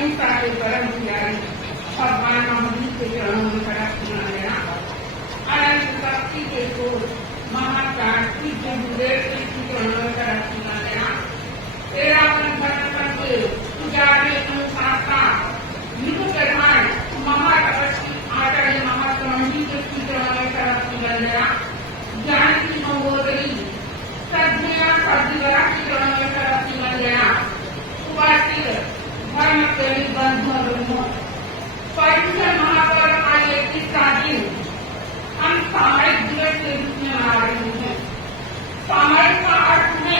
अहिंसा के परम पुजारी भगवान महावीर के चरणों में खड़ा सुना लेना। अनंत शक्ति के कोष महाकाल की गुरुदेव के चरणों में खड़ा सुना लेना। तेरा धर्म करके पुजारी अनुशासना युग प्रधान महातपस्वी आचार्य महात्मा के चरणों में खड़ा सुना लेना। ज्ञान की मंगोदरी सद्या सद्विवरा की चरणों में खड़ा सुना लेना। धर्म प्रेमी बंधुओं पर्यटन महापर्व का ये 21वां दिन हम सामायिक दिवस के रूप में मना रहे हैं। सामायिक का अर्थ है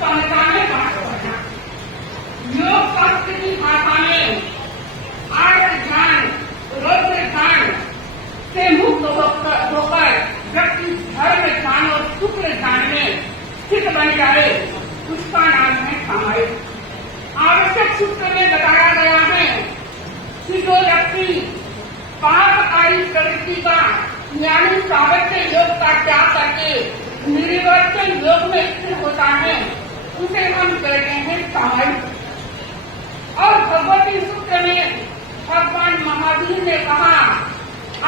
समता में बांट करना। योग शास्त्र की भाषा में आर्य ज्ञान रौद्र ज्ञान से मुक्त होकर व्यक्ति धर्म ज्ञान और शुक्र ज्ञान में स्थित बन जाए, उसका नाम है सामायिक। आवश्यक सूत्र में बताया गया है कि जो व्यक्ति पापकारी प्रवृत्ति का यानी सावत्य योग का त्याग करके निर्वर्तन योग में स्थिर होता है, उसे हम कहते हैं सामायिक। और भगवती सूत्र में भगवान महावीर ने कहा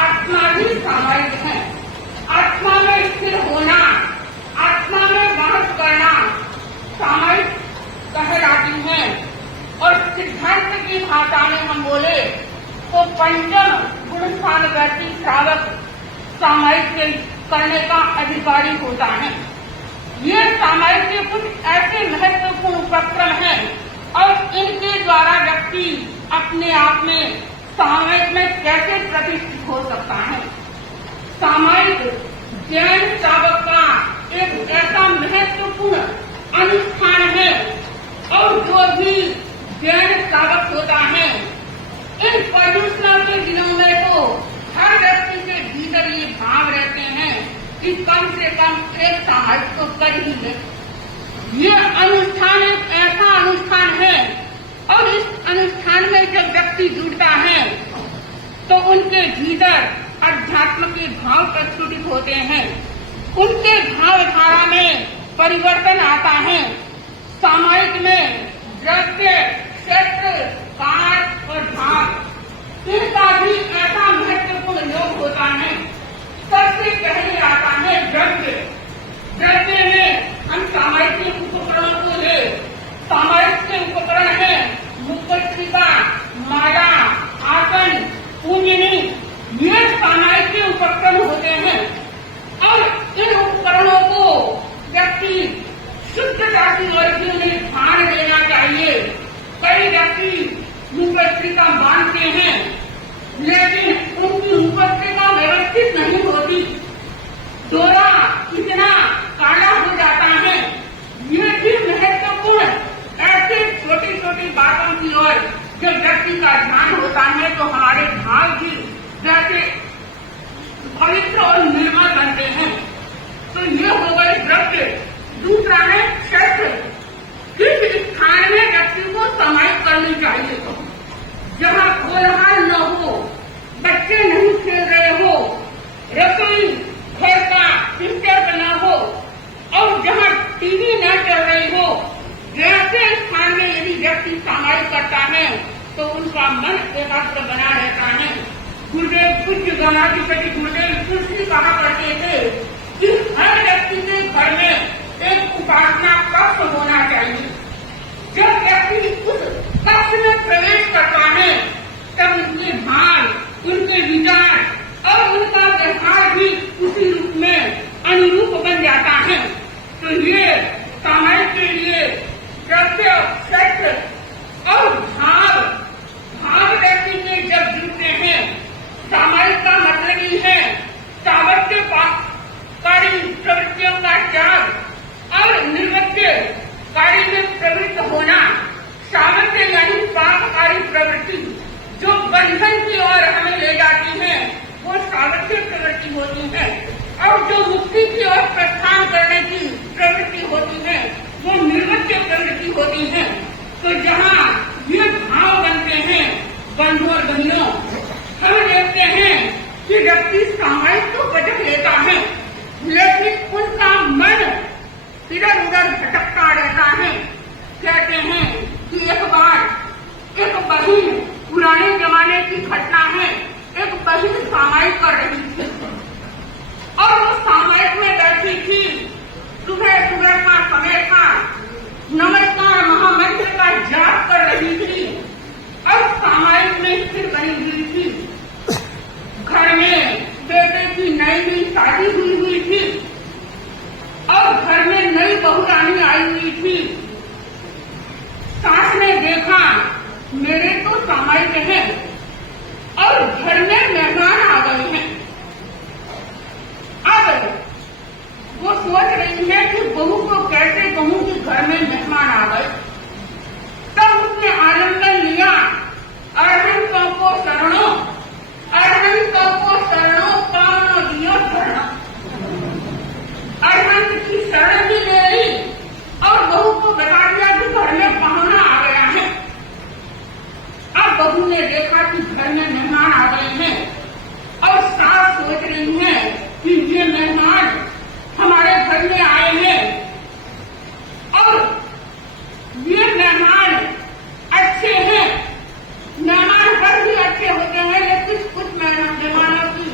आत्मा ही सामायिक है। आत्मा में स्थिर होना, आत्मा में वास करना सामायिक कहलाती है। और सिद्धांत की भाषा में हम बोले तो पंचम गुणस्थान व्यक्ति श्रावक सामायिक करने का अधिकारी होता है। ये सामायिक के कुछ ऐसे महत्वपूर्ण उपक्रम हैं और इनके द्वारा व्यक्ति अपने आप में सामायिक में कैसे प्रतिष्ठित हो सकता है। सामायिक जैन श्रावक का एक ऐसा महत्वपूर्ण अनुष्ठान है और जो भी जैन श्रावक होता है, इन पर्युषणा के दिनों में तो हर व्यक्ति के भीतर ये भाव रहते हैं कि कम से कम एक सामायिक तो कर ही ले। ये अनुष्ठान एक ऐसा अनुष्ठान है और इस अनुष्ठान में जब व्यक्ति जुड़ता है तो उनके भीतर अध्यात्म के भाव प्रस्फुटित होते हैं, उनके भावधारा में परिवर्तन आता है। सामायिक में द्रव्य, क्षेत्र, काल और भाव इनका भी ऐसा महत्वपूर्ण योग होता है। सबसे पहले आता है द्रव्य। द्रव्य में हम सामायिक के उपकरणों को ले। सामायिक के उपकरण है मुखपत्रिका, माला, आसन, पूंजनी। ये सामायिक के उपकरण होते हैं और इन उपकरणों को व्यक्ति शुद्धता की ओर में ध्यान देना चाहिए। कई व्यक्ति मुखपत्रिका बांधते हैं लेकिन उनकी मुखपत्रिका व्यवस्थित नहीं होती, डोरा इतना काला हो जाता है। ये भी महत्वपूर्ण ऐसे छोटी छोटी बातों की ओर जब व्यक्ति का ध्यान होता है तो हमारे भाव भी वैसे पवित्र और निर्मल बनते हैं। तो ये हो गए द्रव्य। दूसरा है क्षेत्र। किस स्थान में व्यक्ति को समाहित करनी चाहिए, जहाँ कोलाहल न हो, बच्चे नहीं खेल रहे हो, रसोई घर का डिस्टर्ब न हो और जहाँ टीवी न चल रही हो, ऐसे स्थान में यदि व्यक्ति समाहित करता है तो उनका मन एकाग्र बना रहता है। गुरुदेव पूज्य गणाधिपति गुरुदेव तुलसी कहा करते थे कि हर व्यक्ति के घर में एक उपासना कक्ष होना चाहिए। जब व्यक्ति उस कक्ष में प्रवेश करता है तब उनके भाव, उनके विचार और उनका व्यवहार भी उसी रूप में अनुरूप बन जाता है। तो ये समाज के लिए द्रव्य, क्षेत्र और भाव व्यक्ति के जब जुड़ते हैं, सामायिक का मतलब ही है सावत्यकारी प्रवृत्तियों का त्याग और निर्वत्य कार्य में प्रवृत्त होना। सावत्य यानी पापकारी प्रवृत्ति जो बंधन की ओर हमें ले जाती है वो सावत्य प्रवृत्ति होती है और जो मुक्ति की ओर प्रस्थान करने की प्रवृत्ति होती है वो निर्वत्य प्रवृत्ति होती है। तो जहाँ ये भाव बनते हैं बंधु और बहनों, हम देखते हैं कि व्यक्ति सामायिक तो भटक लेता है लेकिन उनका मन इधर उधर भटकता रहता है। कहते हैं कि एक बार एक बहिन पुराने जमाने की घटना है। एक बहिन सामायिक कर रही थी और वो सामायिक में बैठी थी। सुबह सुबह का समय था, नमस्कार महामंत्र का जाप कर रही थी और सामायिक में स्थिर बनी हुई थी। घर में बेटे की नई शादी हुई थी और घर में नई बहुरानी आई हुई थी। सास ने देखा मेरे तो सामायिक है और घर में मेहमान आ गए हैं। अब वो सोच रही है कि बहू को कैसे कहूं कि घर में मेहमान आ गए। तब उसने आलिंगन लिया, अरहंत को शरणों, अरहंत को शरणों पावनो दियो शरणों। अरहंत की शरण भी ले ली और बहू को बता दिया कि घर में पाहुना आ गया है। अब बहू ने देखा कि घर में मेहमान आ गए हैं और सास सोच रही है कि ये मेहमान हमारे घर में आए हैं और ये मेहमान अच्छे हैं। मेहमान घर भी अच्छे होते हैं, लेकिन कुछ मेहमानों की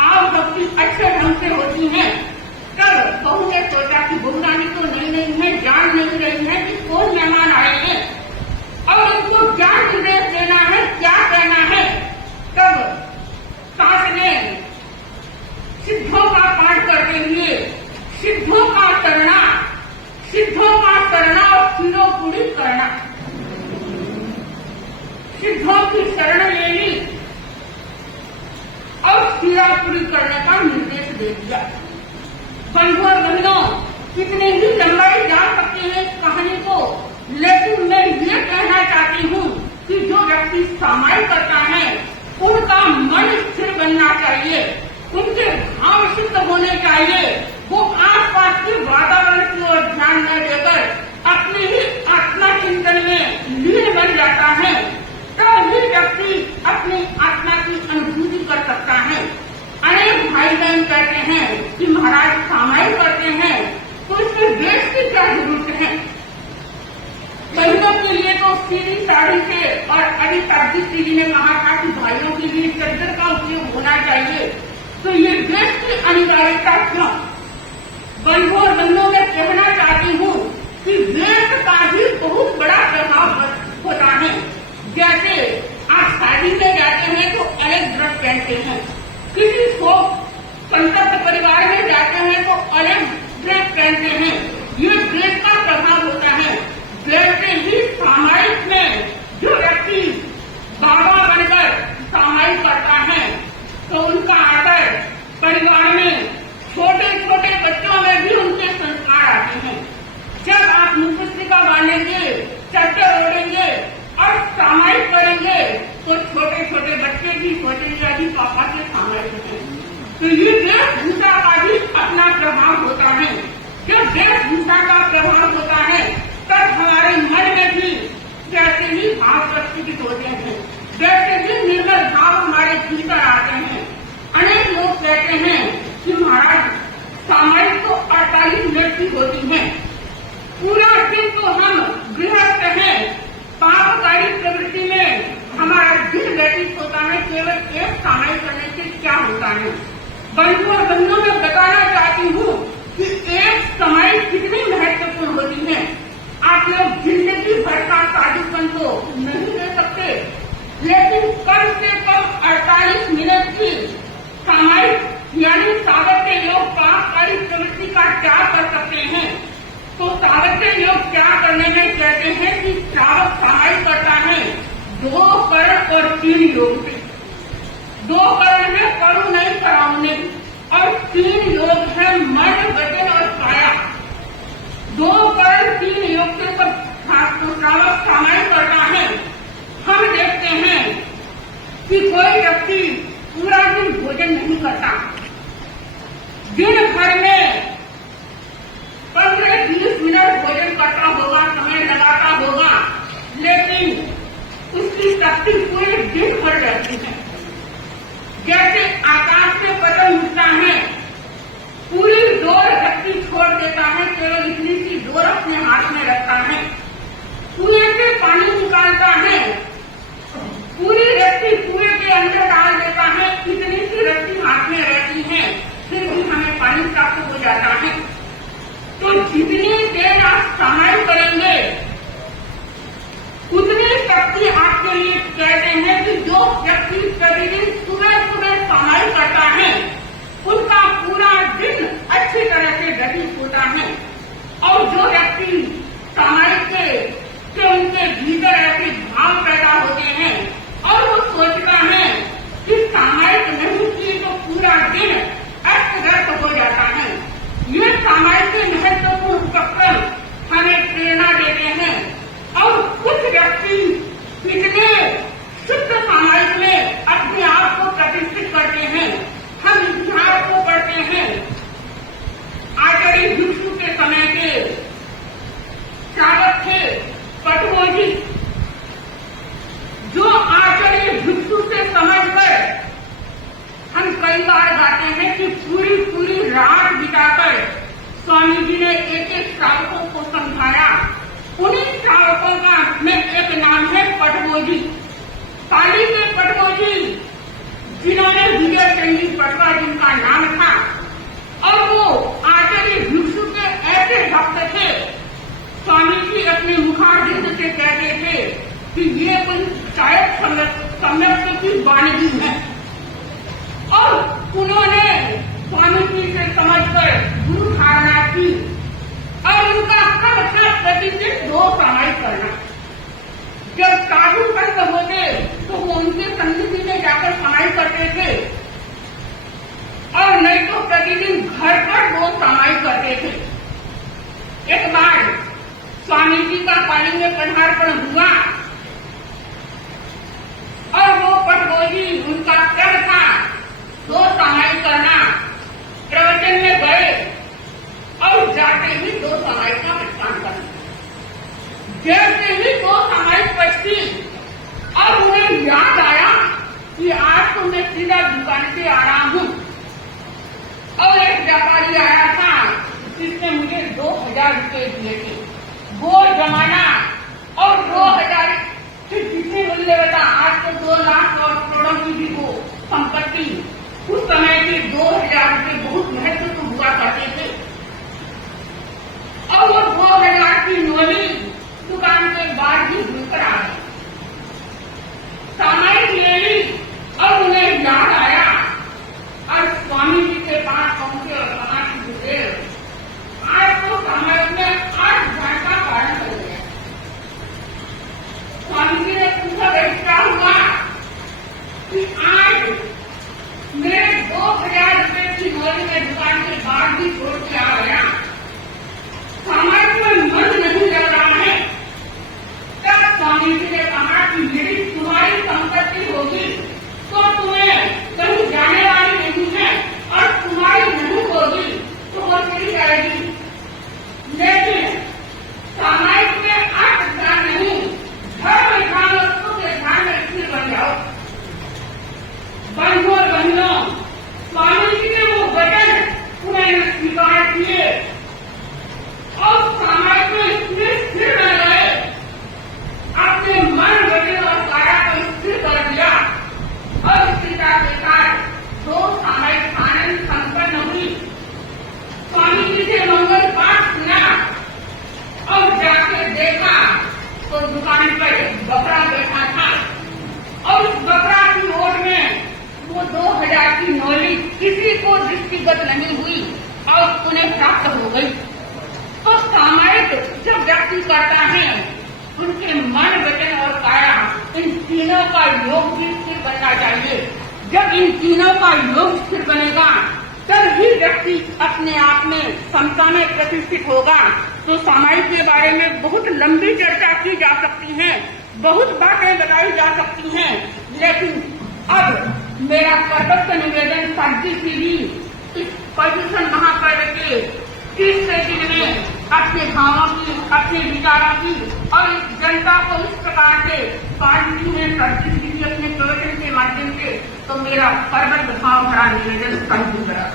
आव भक्ति अच्छे ढंग से होती है। तब बहू ने सोचा कि बहुरानी तो नहीं है, जान नहीं रही है कि कौन मेहमान आए हैं और उनको क्या निर्देश देना है, क्या कहना है। तब सास ने सिद्धों का पाठ करते हुए सिद्धों का करना और खीरो पूरी करना, सिद्धों की शरण ले ली और खीरा पूरी करने का निर्देश दे दिया। बंधु और बहनों, कितनी ही लंबाई जा सकती है इस कहानी को, लेकिन मैं ये कहना चाहती हूँ कि जो व्यक्ति सामायिक करता है उनका मन स्थिर बनना चाहिए, उनके भाव शुद्ध होने चाहिए। वो आसपास के वातावरण की ओर ध्यान न देकर अपने ही आत्मा चिंतन में लीन बन जाता है। तब ही व्यक्ति अपनी आत्मा की अनुभूति कर सकता है। अनेक भाई बहन कहते हैं कि महाराज सामायिक करते हैं तो इसमें देश की क्या जरूरत है। बहनों के लिए तो सीधी साड़ी से, और अभी सावित्री जी ने कहा था कि भाइयों के लिए चद्दर का उपयोग होना चाहिए, तो ये देश की अनिवार्यता क्यों। बंधु और बंधुओं में कहना चाहती हूँ कि देश का भी बहुत बड़ा प्रभाव होता है। जैसे आप शादी में जाते हैं तो अलग ड्रेस पहनते हैं, किसी संतप्त परिवार में जाते हैं तो अलग ड्रेस पहनते हैं। ये देश का प्रभाव होता है। वैसे ही सामायिक में जो व्यक्ति बाबा बनकर सामायिक करता है तो उनका आदर परिवार में छोटे छोटे बच्चों में भी उनके संस्कार आते हैं। जब आप मुखस्तिका बांधेंगे, चद्दर ओढ़ेंगे और सामायिक करेंगे तो छोटे छोटे बच्चे भी सोचेंगे अभी पापा के सामायिक हैं। तो ये वेशभूषा का भी अपना प्रभाव होता है। जब वेशभूषा का प्रभाव होता है तब हमारे मन में भी जैसे ही भाव प्रकटित होते हैं, जैसे ही निर्मल भाव हमारे भीतर आते हैं। अनेक लोग कहते हैं कि महाराज सामायिक तो 48 मिनट की होती है, पूरा दिन तो हम गृहस्थ हैं, पापकारी प्रवृत्ति में हमारा दिन व्यतीत होता है। केवल एक सामायिक करने से क्या होता है। बंधु और बंधुओं में बताना चाहती हूँ कि एक सामायिक कितनी महत्वपूर्ण होती है। आप लोग जिंदगी भर का साधुपन तो नहीं ले सकते, लेकिन कम से कम 48 मिनट की सामायिक यानी सावत्य योग पापकारी प्रवृत्ति का त्याग कर सकते हैं। तो सावत्य योग त्याग करने में कहते हैं कि श्रावक सामायिक करता है 2 कर्ण और 3 योग से। 2 कर्ण है करू नहीं कराउने और 3 योग है मन वचन और काया। 2 कर्ण 3 योग से सब श्रावक सामायिक करता है। हम देखते हैं कि कोई व्यक्ति पूरा दिन भोजन नहीं करता, दिन भर में 15-20 मिनट भोजन करता होगा, समय लगाता होगा, लेकिन उसकी शक्ति पूरे दिन भर रहती है। जैसे आकाश से पतंग उठता है, पूरी डोर व्यक्ति छोड़ देता है, केवल इतनी सी डोर अपने हाथ में रखता है, कुएं से पानी निकालता है, व्यक्ति प्रतिदिन सुबह सुबह सामायिक करता है उनका पूरा दिन अच्छी तरह से व्यतीत होता है। और जो व्यक्ति सामायिक के उनके भीतर ऐसे भाव पैदा होते हैं और वो सोचता है कि सामायिक नहीं की तो पूरा दिन अस्त व्यस्त हो जाता है। ये सामायिक के महत्वपूर्ण उपक्रम हमें प्रेरणा देते हैं। और कुछ व्यक्ति इतने शुद्ध सामायिक में अपने आप को प्रतिष्ठित करते हैं। हम इतिहास को पढ़ते हैं। आचार्य भिक्षु के समय के चालक थे पटमोजी, जो आचार्य भिक्षु से समझकर हम कई बार गाते हैं कि पूरी पूरी रात बिताकर स्वामी जी ने एक एक श्रावकों को समझाया। उन्हीं श्रावकों का में एक नाम है पटमोजी, पाली के पटमोजी, जिन्होंने विजय चंडी पटवा जिनका नाम था। और वो आचार्य भिक्षु के ऐसे भक्त थे, स्वामी जी अपने मुखारबिंद से कहते थे कि ये कोई शायद सम्यक की वाणी है। और उन्होंने स्वामी जी से समझकर गुरु धारणा की और उनका कब था प्रतिदिन 2 सामायिक करना। जब साधु संत होते तो वो उनके सन्निधि में जाकर सामायिक करते थे और नहीं तो प्रतिदिन घर पर 2 सामायिक करते थे। एक बार स्वामी जी का पानी में पधार्पण हुआ और वो पटगोजी उनका क्रम था 2 सामायिक करना। प्रवचन में गए और जाते ही 2 सामायिक का प्रस्थान करना। जैसे ही 2 सामायिक बचती और उन्हें याद आया कि आज तो मैं सीधा दुकान से आ रहा हूँ। और एक व्यापारी आया था जिसने मुझे 2000 रुपये दिए थे। वो जमाना और 2000 से कितने मूल्य बता, आज तो 2 लाख और करोड़ों की भी वो संपत्ति। उस समय के 2000 रुपये बहुत महत्व हुआ करते थे। और वो 2000 की नोली दुकान के बाद ही घूमकर आ गई, सामायिक ले ली और उन्हें याद आया और स्वामी जी के पास पहुंचे और कहा कि गुरुदेव, आज तो सामायिक में 8,000 का कारण हो गया। स्वामी जी ने पूछा क्या हुआ कि आज मेरे 2000 रुपये की नोली में दुकान के बाद भी छोड़ के आ गया, सामायिक में मन नहीं लग रहा है। तब स्वामी जी ने कहा कि मेरी तुम्हारी संपत्ति होगी तो तुम्हें कहीं जाने वाली नहीं है और तुम्हारी नहीं होगी तो वो चली जाएगी। लेकिन सामायिक में 8,000 नहीं, धर्म ध्यान वस्तु के ध्यान में स्थिर बन जाओ। बंधु और बहनों, स्वामी जी ने वो वचन उन्हें स्वीकार किए और सामायिक में इतने स्थिर बन गए, अपने मन वचन और काया को स्थिर कर दिया और स्थिरता के साथ 2 सामायिक आनंद संपन्न हुई। स्वामी जी से मंगल पाठ सुना और जाके देखा तो दुकान पर एक बकरा बैठा था और उस बकरा की ओर में वो 2000 की नोली किसी को दृष्टिगत नहीं हुई और उन्हें प्राप्त हो गई। तो सामायिक जब व्यक्ति करता है, उनके मन वचन और काया इन तीनों का योग भी स्थिर बनना चाहिए। जब इन तीनों का योग स्थिर बनेगा तब ही व्यक्ति अपने आप में समता में प्रतिष्ठित होगा। तो सामायिक के बारे में बहुत लंबी चर्चा की जा सकती है, बहुत बातें बताई जा सकती हैं, लेकिन अब मेरा कर्तव्य निवेदन साध्वी सीधी इस पर्युषण महापर्व के 30वें दिन में अपने भावों की, अपने विचारों की और इस जनता को इस प्रकार से पार्टी में साध्वी सीधी अपने प्रवचन के माध्यम से तो मेरा सर्वत्र भाव भरा निवेदन साध्वी करा।